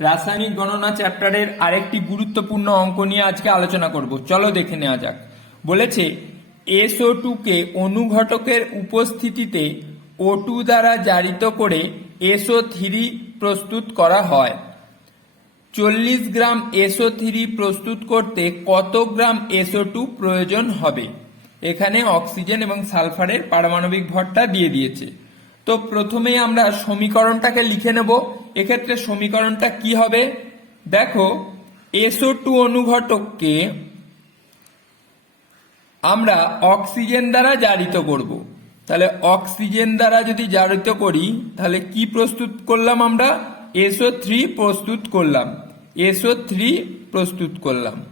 রাসায়নিক গণনা চ্যাপ্টারের আরেকটি গুরুত্বপূর্ণ অঙ্ক নিয়ে আজকে আলোচনা করব। চলো দেখে নেওয়া যাক। বলেছে, এসও টুকে অনুঘটকের উপস্থিতিতে ও টু দ্বারা জারিত করে এসও থ্রি প্রস্তুত করা হয়। চল্লিশ গ্রাম এসও থ্রি প্রস্তুত করতে কত গ্রাম এসও টু প্রয়োজন হবে? এখানে অক্সিজেন এবং সালফারের পারমাণবিক ভরটা দিয়ে দিয়েছে। তো প্রথমেই আমরা সমীকরণটাকে লিখে নেব। এক্ষেত্রে সমীকরণটা কি হবে? দেখো এসও টু অনুঘটককে আমরা অক্সিজেন দ্বারা জারিত করব। তাহলে অক্সিজেন দ্বারা যদি জারিত করি, তাহলে কি প্রস্তুত করলাম আমরা? এসও থ্রি প্রস্তুত করলাম। এসও থ্রি প্রস্তুত করলাম।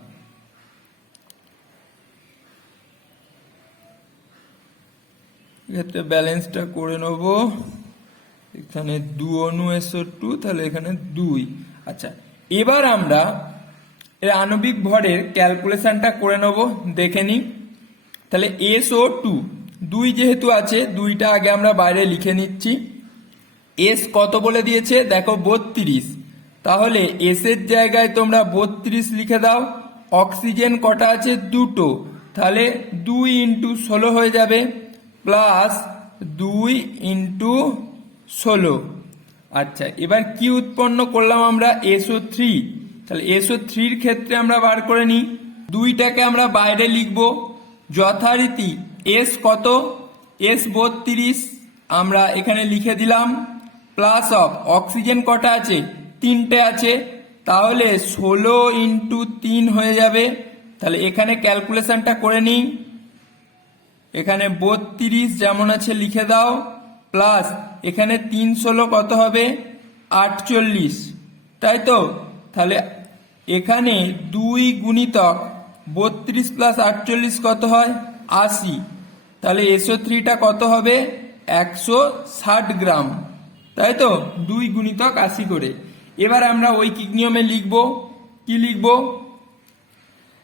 এক্ষেত্রে ব্যালেন্সটা করে নেব। এখানে দু অনু এসও টু, তাহলে এখানে দুই। আচ্ছা এবার আমরা এর আণবিক ভরের ক্যালকুলেশনটা করে নেব, দেখে নিই। তাহলে এস ও টু, দুই যেহেতু আছে, দুইটা আগে আমরা বাইরে লিখে নিচ্ছি। এস কত বলে দিয়েছে? দেখো, বত্রিশ। তাহলে এস এর জায়গায় তোমরা বত্রিশ লিখে দাও, অক্সিজেন কটা আছে? দুটো। তাহলে দুই ইন্টু ষোলো হয়ে যাবে, প্লাস দুই ইন্টু ষোলো। আচ্ছা এবার কি উৎপন্ন করলাম আমরা? SO three. তাহলে এসও থ্রির ক্ষেত্রে আমরা বার করে নিই। দুইটাকে আমরা বাইরে লিখব। যথারীতি এস কত? এস বত্রিশ। আমরা এখানে লিখে দিলাম। প্লাস অফ, অক্সিজেন কটা আছে? তিনটে আছে। তাহলে ষোলো ইন্টু তিন হয়ে যাবে। তাহলে এখানে ক্যালকুলেশনটা করে নিই। এখানে বত্রিশ যেমন আছে, লিখে দাও। প্লাস এখানে তিন ষোলো কত হবে? আটচল্লিশ। তাই তো? তাহলে এখানে দুই গুণিতক বত্রিশ প্লাস আটচল্লিশ কত হয়? আশি। তাহলে এসও থ্রিটা কত হবে? একশো ষাট গ্রাম। তাই তো? দুই গুণিতক আশি করে। এবার আমরা ঐকিক নিয়মে লিখব। কি লিখব?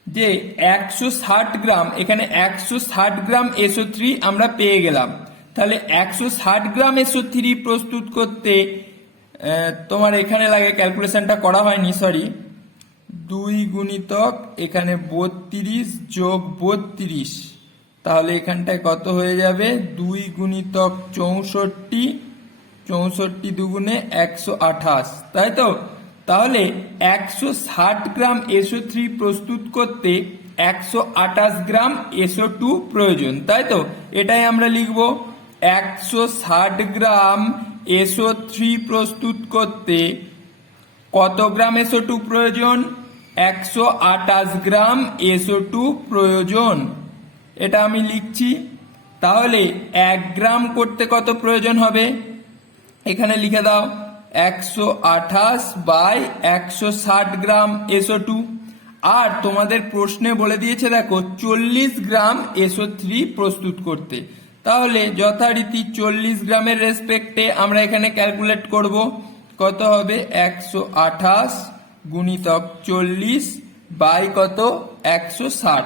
যে একশো ষাট গ্রাম, এখানে একশো ষাট গ্রাম এসও থ্রি আমরা পেয়ে গেলাম। তাহলে একশো ষাট গ্রাম এসও থ্রি প্রস্তুত করতে তোমার এখানে লাগে ক্যালকুলেশনটা করা হয়নি সরি দুই গুণিতক এখানে বত্রিশ যোগ বত্রিশ, তাহলে এখানটায় কত হয়ে যাবে? দুই গুণিতক চৌষট্টি চৌষট্টি দুগুণে একশো আঠাশ, তাই তো? তাহলে একশো ষাট গ্রাম এসো থ্রি প্রস্তুত করতে একশো আঠাশ গ্রাম এসো টু প্রয়োজন, তাই তো? এটাই আমরা লিখব। একশো ষাট গ্রাম এসও থ্রি প্রস্তুত করতে। কত গ্রাম এসও টু প্রয়োজন? একশো আঠাশ গ্রাম এসও টু প্রয়োজন। এটা আমি লিখছি। তাহলে এক গ্রাম করতে কত প্রয়োজন হবে? এখানে লিখে দাও, একশো আঠাশ বাই একশো ষাট গ্রাম এসও টু। আর তোমাদের প্রশ্নে বলে দিয়েছে দেখো, চল্লিশ গ্রাম এসও থ্রি প্রস্তুত করতে। তাহলে যথারীতি চল্লিশ গ্রামের রেসপেক্টে আমরা এখানে ক্যালকুলেট করব। কত হবে? একশো আঠাশ গুণিতক চল্লিশ বাই কত? একশো ষাট।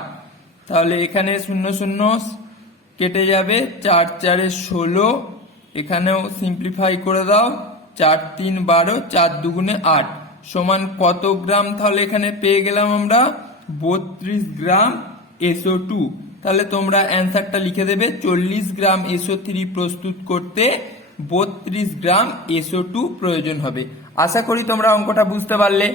তাহলে এখানে শূন্য শূন্য কেটে যাবে। চার চারে ষোলো। এখানেও সিম্পলিফাই করে দাও। চার তিন বারো, চার দুগুণে আট। সমান কত গ্রাম? তাহলে এখানে পেয়ে গেলাম আমরা বত্রিশ গ্রাম এসও টু। তাহলে তোমরা অ্যান্সারটা লিখে দেবে, চল্লিশ গ্রাম এসও থ্রি প্রস্তুত করতে বত্রিশ গ্রাম এসও টু প্রয়োজন হবে। আশা করি তোমরা অঙ্কটা বুঝতে পারলে।